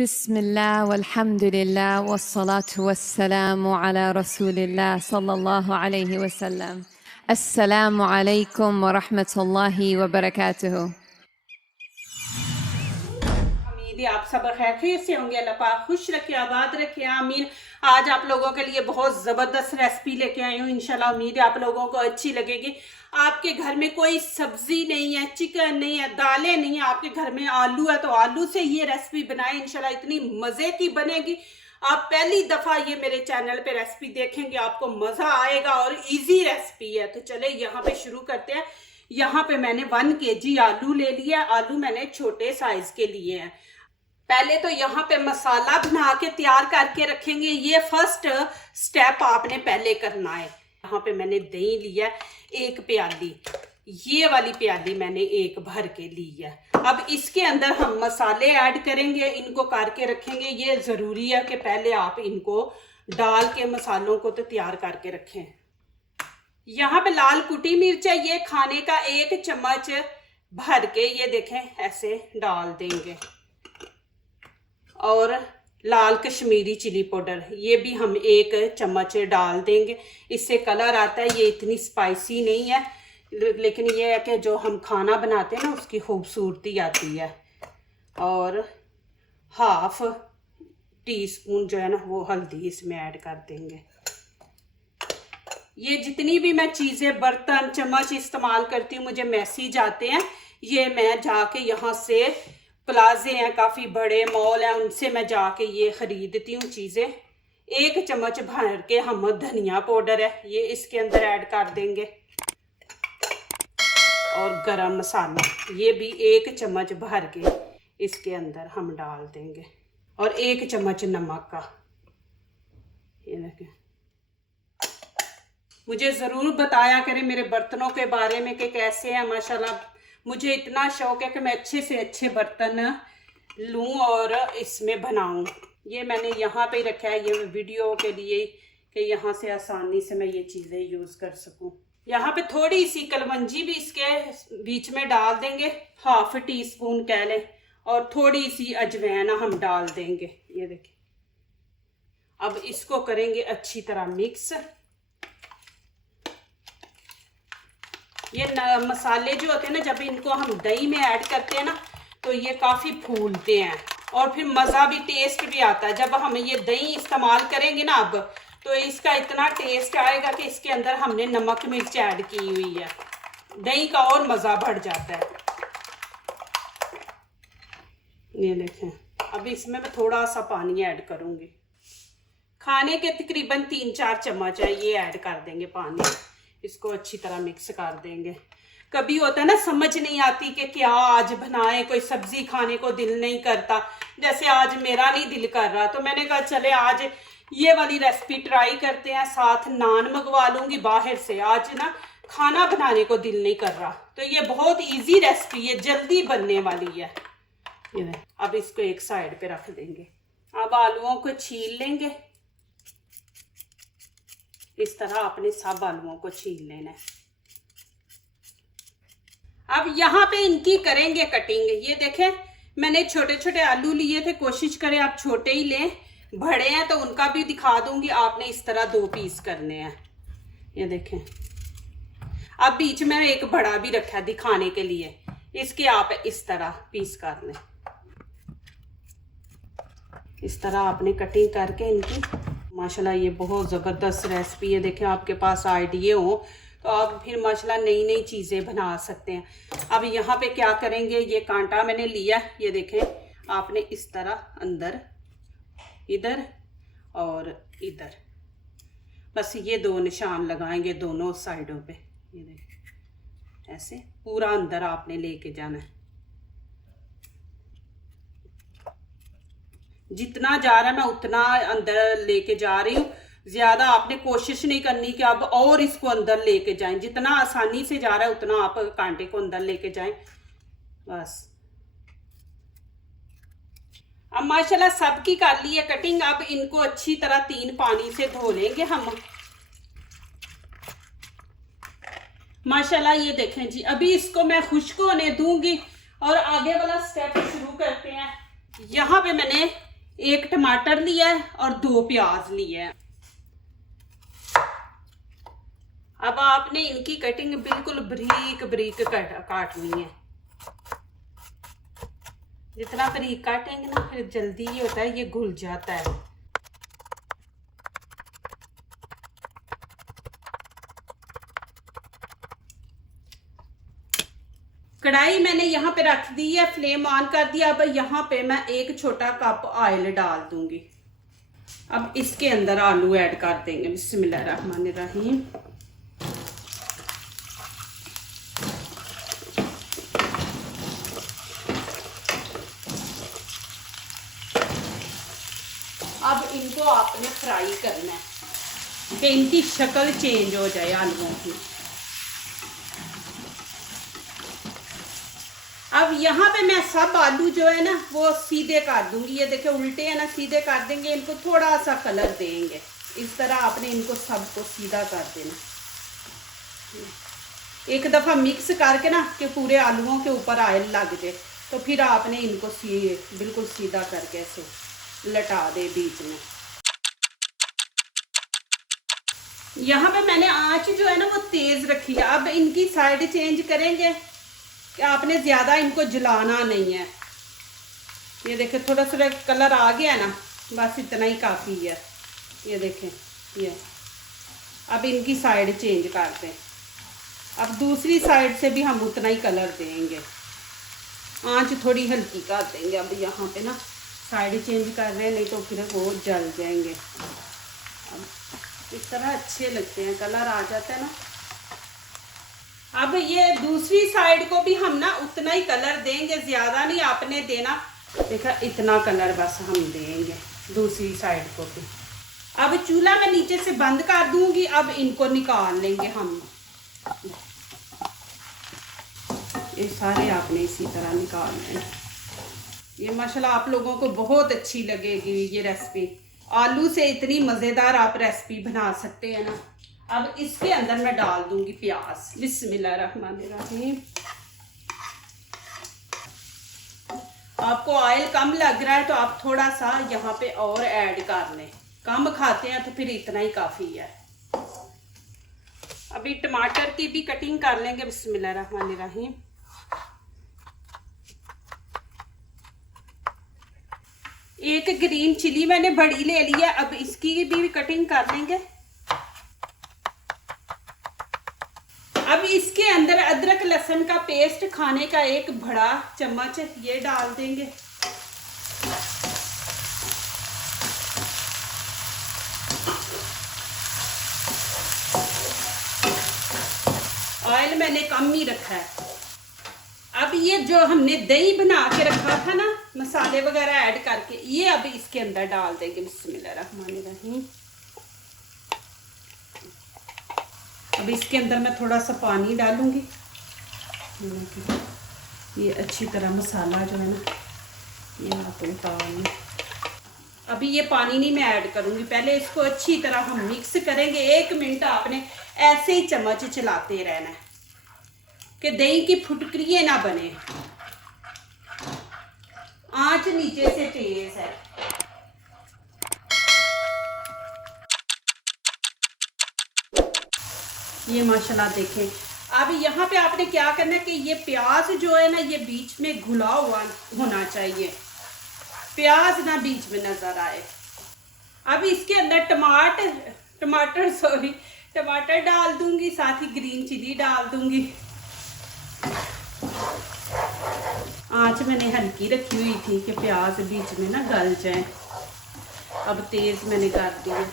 बिस्मिल्लाह वल्हम्दुलिल्लाह वस्सलातु वस्सलामु अला रसूलिल्लाह सल्लल्लाहु अलैहि वसल्लम। अस्सलामु अलैकुम व रहमतुल्लाहि व बरकातुहू। आप सब खैरियत से होंगे। अल्लाह पाक खुश रखे, आबाद रखे, आमीन। आज आप लोगों के लिए बहुत ज़बरदस्त रेसिपी लेके आई हूँ। इंशाल्लाह उम्मीद है आप लोगों को अच्छी लगेगी। आपके घर में कोई सब्जी नहीं है, चिकन नहीं है, दालें नहीं है, आपके घर में आलू है तो आलू से ये रेसिपी बनाएं। इंशाल्लाह इतनी मज़े की बनेगी। आप पहली दफ़ा ये मेरे चैनल पे रेसिपी देखेंगे, आपको मज़ा आएगा और इजी रेसिपी है। तो चले यहाँ पे शुरू करते हैं। यहाँ पे मैंने 1 kg आलू ले लिया। आलू मैंने छोटे साइज के लिए हैं। पहले तो यहाँ पे मसाला बना के तैयार करके रखेंगे। ये फर्स्ट स्टेप आपने पहले करना है। यहाँ पे मैंने दही लिया 1 प्याली, ये वाली प्याली मैंने 1 भर के ली है। अब इसके अंदर हम मसाले ऐड करेंगे, इनको करके रखेंगे। ये ज़रूरी है कि पहले आप इनको डाल के मसालों को तो तैयार करके रखें। यहाँ पे लाल कुटी मिर्च है, ये खाने का 1 चम्मच भर के ये देखें ऐसे डाल देंगे। और लाल कश्मीरी चिली पाउडर ये भी हम 1 चम्मच डाल देंगे। इससे कलर आता है। ये इतनी स्पाइसी नहीं है, लेकिन ये है कि जो हम खाना बनाते हैं ना उसकी खूबसूरती आती है। और 1/2 टीस्पून जो है ना वो हल्दी इसमें ऐड कर देंगे। ये जितनी भी मैं चीज़ें बर्तन चम्मच इस्तेमाल करती हूँ मुझे मैसेज आते हैं। ये मैं जाके यहाँ से प्लाजे हैं, काफ़ी बड़े मॉल हैं, उनसे मैं जाके ये ख़रीदती हूँ चीज़ें। 1 चम्मच भर के हम धनिया पाउडर है ये इसके अंदर ऐड कर देंगे। और गरम मसाला ये भी 1 चम्मच भर के इसके अंदर हम डाल देंगे। और 1 चम्मच नमक का। ये देखें, मुझे ज़रूर बताया करें मेरे बर्तनों के बारे में कि कैसे हैं। माशाल्लाह मुझे इतना शौक़ है कि मैं अच्छे से अच्छे बर्तन लूँ और इसमें बनाऊँ। ये मैंने यहाँ पे रखा है ये वीडियो के लिए कि यहाँ से आसानी से मैं ये चीज़ें यूज़ कर सकूँ। यहाँ पे थोड़ी सी कलवंजी भी इसके बीच में डाल देंगे, 1/2 टीस्पून कह लें। और थोड़ी सी अजवाइन हम डाल देंगे। ये देखिए, अब इसको करेंगे अच्छी तरह मिक्स। ये मसाले जो होते हैं ना, जब इनको हम दही में ऐड करते हैं ना तो ये काफ़ी फूलते हैं और फिर मज़ा भी टेस्ट भी आता है। जब हम ये दही इस्तेमाल करेंगे ना अब तो इसका इतना टेस्ट आएगा कि इसके अंदर हमने नमक मिर्च ऐड की हुई है, दही का और मज़ा बढ़ जाता है। ये देखें, अब इसमें मैं थोड़ा सा पानी ऐड करूँगी। खाने के तकरीबन 3-4 चम्मच है ये ऐड कर देंगे पानी। इसको अच्छी तरह मिक्स कर देंगे। कभी होता है ना समझ नहीं आती कि क्या आज बनाएं, कोई सब्जी खाने को दिल नहीं करता। जैसे आज मेरा नहीं दिल कर रहा तो मैंने कहा चले आज ये वाली रेसिपी ट्राई करते हैं। साथ नान मंगवा लूँगी बाहर से। आज ना खाना बनाने को दिल नहीं कर रहा तो ये बहुत इजी रेसिपी है, जल्दी बनने वाली है। ये अब इसको एक साइड पे रख देंगे। अब आलूओं को छील लेंगे। इस तरह अपने सब आलूओं को छील लेना है। अब यहाँ पे इनकी करेंगे कटिंग। ये देखें, मैंने छोटे छोटे आलू लिए थे। कोशिश करें आप छोटे ही लें, बड़े हैं तो उनका भी दिखा दूंगी। आपने इस तरह 2 पीस करने हैं। ये देखें, अब बीच में एक बड़ा भी रखा है दिखाने के लिए। इसके आप इस तरह पीस कर लें। इस तरह आपने कटिंग करके इनकी। माशाल्लाह ये बहुत ज़बरदस्त रेसिपी है। देखें, आपके पास आइडिया हो तो आप फिर माशाल्लाह नई नई चीज़ें बना सकते हैं। अब यहाँ पे क्या करेंगे, ये कांटा मैंने लिया। ये देखें, आपने इस तरह अंदर इधर और इधर बस ये 2 निशान लगाएंगे दोनों साइडों पे। ये देखें, ऐसे पूरा अंदर आपने लेके जाना है। जितना जा रहा है मैं उतना अंदर लेके जा रही हूँ। ज़्यादा आपने कोशिश नहीं करनी कि आप और इसको अंदर लेके जाएं। जितना आसानी से जा रहा है उतना आप कांटे को अंदर लेके जाएं बस। अब माशाल्लाह सबकी कर ली है कटिंग। अब इनको अच्छी तरह 3 पानी से धो लेंगे हम। माशाल्लाह ये देखें जी, अभी इसको मैं खुश्क होने दूंगी और आगे वाला स्टेप शुरू करते हैं। यहाँ पे मैंने 1 टमाटर लिया है और 2 प्याज लिए हैं। अब आपने इनकी कटिंग बिल्कुल बारीक बारीक काटनी है। जितना बारीक काटेंगे ना फिर जल्दी ये होता है, ये घुल जाता है। कढ़ाई मैंने यहाँ पे रख दी है, फ्लेम ऑन कर दिया। अब यहाँ पे मैं 1 छोटा कप ऑयल डाल दूंगी। अब इसके अंदर आलू ऐड कर देंगे। बिस्मिल्लाहिर्रहमानिर्रहीम। अब इनको आपने फ्राई करना है कि इनकी शक्ल चेंज हो जाए आलूओं की। अब यहाँ पे मैं सब आलू जो है ना वो सीधे कर दूंगी। ये देखिए उल्टे है ना, सीधे कर देंगे। इनको थोड़ा सा कलर देंगे। इस तरह आपने इनको सबको सीधा कर देना। एक दफ़ा मिक्स करके ना कि पूरे आलूओं के ऊपर ऑयल लग जाए, तो फिर आपने इनको बिल्कुल सीधा करके ऐसे लटा दे बीच में। यहाँ पे मैंने आंच जो है ना वो तेज रखी है। अब इनकी साइड चेंज करेंगे कि आपने ज्यादा इनको जलाना नहीं है। ये देखें थोड़ा सा कलर आ गया ना, बस इतना ही काफी है। ये देखें ये। अब इनकी साइड चेंज कर दें। अब दूसरी साइड से भी हम उतना ही कलर देंगे। आंच थोड़ी हल्की कर देंगे। अब यहाँ पे ना साइड चेंज कर रहे हैं, नहीं तो फिर वो जल जाएंगे। अब इस तरह अच्छे लगते हैं, कलर आ जाता है ना। अब ये दूसरी साइड को भी हम ना उतना ही कलर देंगे, ज्यादा नहीं आपने देना। देखा इतना कलर बस हम देंगे दूसरी साइड को भी। अब चूल्हा मैं नीचे से बंद कर दूंगी। अब इनको निकाल लेंगे हम। ये सारे आपने इसी तरह निकाल लें। ये माशाल्लाह आप लोगों को बहुत अच्छी लगेगी ये रेसिपी। आलू से इतनी मज़ेदार आप रेसिपी बना सकते हैं ना। अब इसके अंदर मैं डाल दूंगी प्याज। बिस्मिल्लाहिर्रहमानिर्रहीम। आपको ऑयल कम लग रहा है तो आप थोड़ा सा यहाँ पे और ऐड कर लें। कम खाते हैं तो फिर इतना ही काफ़ी है। अभी टमाटर की भी कटिंग कर लेंगे। बिस्मिल्लाहिर्रहमानिर्रहीम। एक ग्रीन चिली मैंने बड़ी ले ली है। अब इसकी भी कटिंग कर लेंगे। अब इसके अंदर अदरक लहसुन का पेस्ट खाने का 1 बड़ा चम्मच ये डाल देंगे। ऑयल मैंने कम ही रखा है। अब ये जो हमने दही बना के रखा था ना, मसाले वगैरह ऐड करके, ये अब इसके अंदर डाल देंगे। बिस्मिल्लाहिर्रहमानिर्रहीम। अब इसके अंदर मैं थोड़ा सा पानी डालूंगी। ये अच्छी तरह मसाला जो है ना ये आप उतार लें। अभी ये पानी नहीं मैं ऐड करूंगी, पहले इसको अच्छी तरह हम मिक्स करेंगे। 1 मिनट आपने ऐसे ही चम्मच चलाते रहना है कि दही की फुटकरियां ना बने। आंच नीचे से तेज है। ये माशाल्लाह देखें। अब यहाँ पे आपने क्या करना है कि ये प्याज जो है ना ये बीच में घुला हुआ होना चाहिए, प्याज ना बीच में नजर आए। अब इसके अंदर टमाटर डाल दूंगी, साथ ही ग्रीन चिली डाल दूंगी। आंच मैंने हल्की रखी हुई थी कि प्याज बीच में ना गल जाए। अब तेज मैंने कर दिया।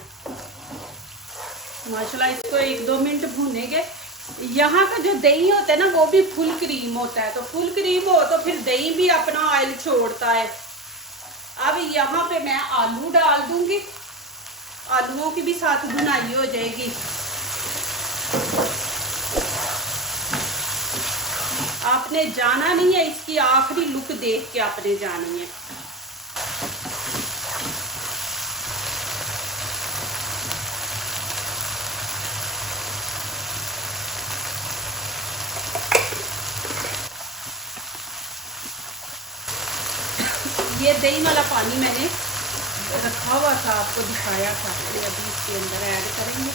माशाल्लाह इसको 1-2 मिनट भूनेंगे। यहाँ का जो दही होता है ना वो भी फुल क्रीम होता है, तो फुल क्रीम हो तो फिर दही भी अपना ऑयल छोड़ता है। अब यहाँ पे मैं आलू डाल दूंगी। आलूओं की भी साथ भुनाई हो जाएगी। आपने जाना नहीं है, इसकी आखिरी लुक देख के आपने जानी है। ये दही वाला पानी मैंने रखा हुआ था, आपको दिखाया था, ये अभी इसके अंदर ऐड करेंगे।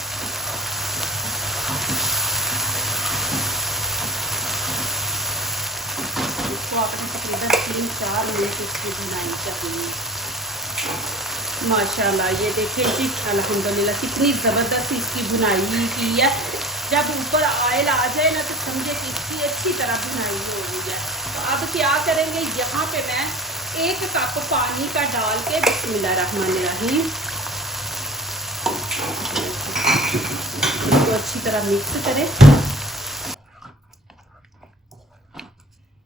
इसको आपने तकरीबन 3-4 मिनट इसकी भुनाई करनी है। माशाल्लाह ये देखिए जी, अल्हम्दुलिल्लाह कितनी ज़बरदस्त इसकी भुनाई की है। जब ऊपर ऑयल आ जाए ना तो समझे कि इसकी अच्छी तरह भुनाई हो गई है। तो अब क्या करेंगे, यहाँ पे मैं 1 कप पानी का डाल के बिस्मिल्लाहिर्रहमानिर्रहीम इसको अच्छी तरह मिक्स करें।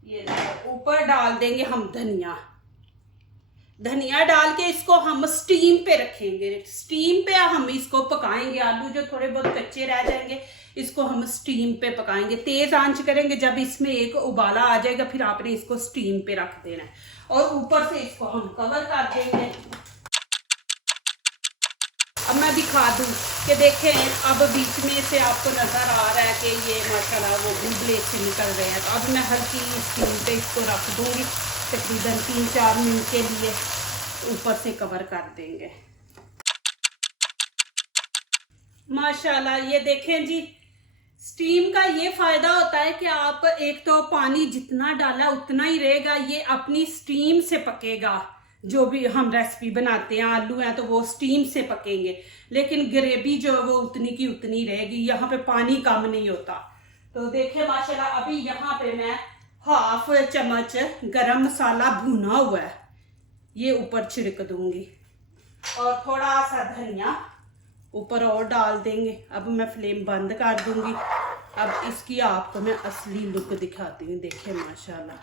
ये ऊपर डाल देंगे हम धनिया डाल के इसको हम स्टीम पे रखेंगे। स्टीम पे हम इसको पकाएंगे। आलू जो थोड़े बहुत कच्चे रह जाएंगे इसको हम स्टीम पे पकाएंगे। तेज आंच करेंगे। जब इसमें एक उबाला आ जाएगा फिर आपने इसको स्टीम पे रख देना है और ऊपर से इसको हम कवर कर देंगे। अब मैं दिखा दूँ कि देखें, अब बीच में से आपको नज़र आ रहा है कि ये माशाल्लाह वो बुलबुले से निकल रहे हैं। तो अब मैं हल्की स्टीम पे इसको रख दूँगी तकरीबन 3-4 मिनट के लिए, ऊपर से कवर कर देंगे। माशाल्लाह ये देखें जी, स्टीम का ये फ़ायदा होता है कि आप एक तो पानी जितना डाला उतना ही रहेगा, ये अपनी स्टीम से पकेगा। जो भी हम रेसिपी बनाते हैं, आलू हैं तो वो स्टीम से पकेंगे, लेकिन ग्रेवी जो है वो उतनी की उतनी रहेगी। यहाँ पे पानी कम नहीं होता। तो देखिए माशाल्लाह अभी यहाँ पे मैं 1/2 चम्मच गरम मसाला भुना हुआ है ये ऊपर छिड़क दूंगी और थोड़ा सा धनिया ऊपर और डाल देंगे। अब मैं फ्लेम बंद कर दूंगी। अब इसकी आपको मैं असली लुक दिखाती हूँ। देखिए माशाल्लाह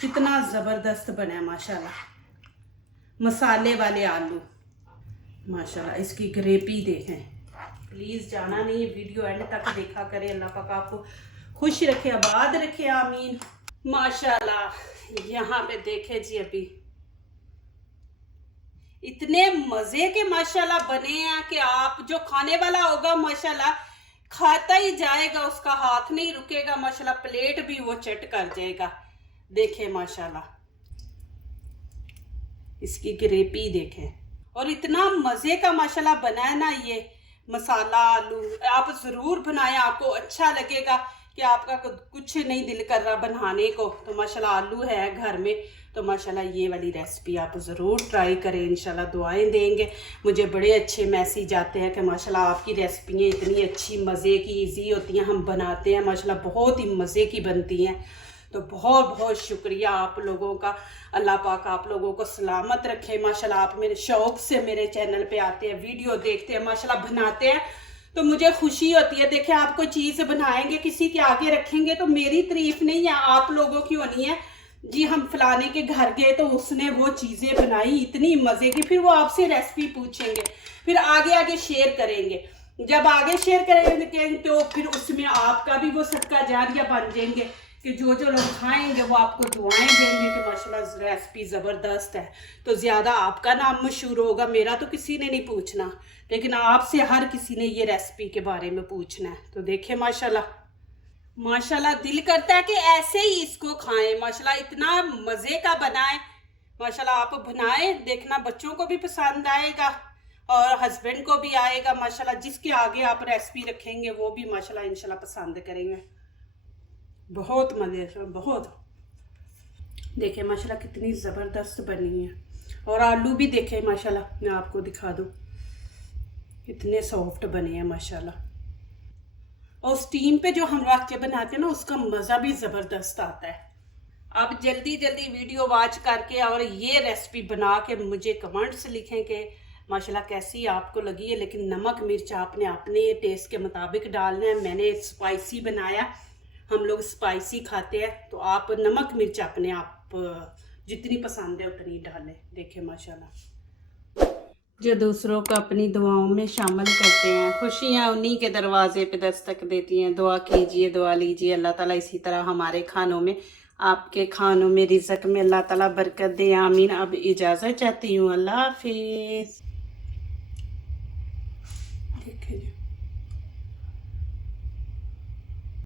कितना ज़बरदस्त बना है माशाल्लाह, मसाले वाले आलू। माशाल्लाह इसकी ग्रेवी देखें। प्लीज़ जाना नहीं, वीडियो एंड तक देखा करें। अल्लाह पाक आपको खुश रखे, आबाद रखे, आमीन। माशाल्लाह यहाँ पे देखे जी, अभी इतने मज़े के माशाल्लाह बने हैं कि आप जो खाने वाला होगा माशाल्लाह खाता ही जाएगा, उसका हाथ नहीं रुकेगा माशाल्लाह, प्लेट भी वो चट कर जाएगा। देखें माशाल्लाह इसकी ग्रेवी देखें, और इतना मज़े का माशाल्लाह बना है ना ये मसाला आलू। आप ज़रूर बनाएं, आपको अच्छा लगेगा कि आपका कुछ नहीं दिल कर रहा बनाने को। तो माशाल्लाह आलू है घर में तो माशाल्लाह ये वाली रेसिपी आप ज़रूर ट्राई करें। इंशाल्लाह दुआएं देंगे। मुझे बड़े अच्छे मैसेज आते हैं कि माशाल्लाह आपकी रेसिपियाँ इतनी अच्छी मज़े की ईजी होती हैं, हम बनाते हैं माशाल्लाह बहुत ही मज़े की बनती हैं। तो बहुत बहुत शुक्रिया आप लोगों का। अल्लाह पाक आप लोगों को सलामत रखे। माशाल्लाह आप मेरे शौक़ से मेरे चैनल पे आते हैं, वीडियो देखते हैं, माशाल्लाह बनाते हैं तो मुझे खुशी होती है। देखिए आप कोई चीज़ बनाएंगे, किसी के आगे रखेंगे तो मेरी तारीफ नहीं है, आप लोगों की होनी है। जी हम फलाने के घर गए तो उसने वो चीज़ें बनाई इतनी मज़े की, फिर वो आपसे रेसिपी पूछेंगे, फिर आगे आगे शेयर करेंगे। जब आगे शेयर करेंगे तो फिर उसमें आपका भी वो सदका जारिया बन जाएंगे कि जो जो लोग खाएंगे वो आपको दुआएं देंगे कि माशाल्लाह रेसिपी ज़बरदस्त है। तो ज़्यादा आपका नाम मशहूर होगा, मेरा तो किसी ने नहीं पूछना, लेकिन आपसे हर किसी ने ये रेसिपी के बारे में पूछना है। तो देखें माशाल्लाह माशाल्लाह दिल करता है कि ऐसे ही इसको खाएं। माशाल्लाह इतना मज़े का बनाएं। माशाल्लाह आप बनाएं, देखना बच्चों को भी पसंद आएगा और हस्बैंड को भी आएगा। माशाल्लाह जिसके आगे आप रेसिपी रखेंगे वो भी माशाल्लाह इंशाल्लाह पसंद करेंगे। बहुत मज़े से, बहुत। देखें माशाल्लाह कितनी ज़बरदस्त बनी है। और आलू भी देखें माशाल्लाह, मैं आपको दिखा दूँ कितने सॉफ्ट बने हैं माशाल्लाह। और स्टीम पे जो हम रख के बनाते हैं ना उसका मज़ा भी ज़बरदस्त आता है। आप जल्दी जल्दी वीडियो वॉच करके और ये रेसिपी बना के मुझे कमेंट्स लिखें कि माशाल्लाह कैसी आपको लगी है। लेकिन नमक मिर्च आपने अपने टेस्ट के मुताबिक डालना है। मैंने स्पाइसी बनाया, हम लोग स्पाइसी खाते हैं, तो आप नमक मिर्च अपने आप जितनी पसंद है उतनी डालें। देखें माशाल्लाह जो दूसरों को अपनी दुआओं में शामिल करते हैं, खुशियाँ उन्हीं के दरवाजे पे दस्तक देती हैं। दुआ कीजिए, दुआ लीजिए, अल्लाह ताला इसी तरह हमारे खानों में, आपके खानों में, रिज़्क़ में अल्लाह ताला बरकत दे, आमीन। अब इजाज़त चाहती हूँ, अल्लाह हाफिज़। देखिए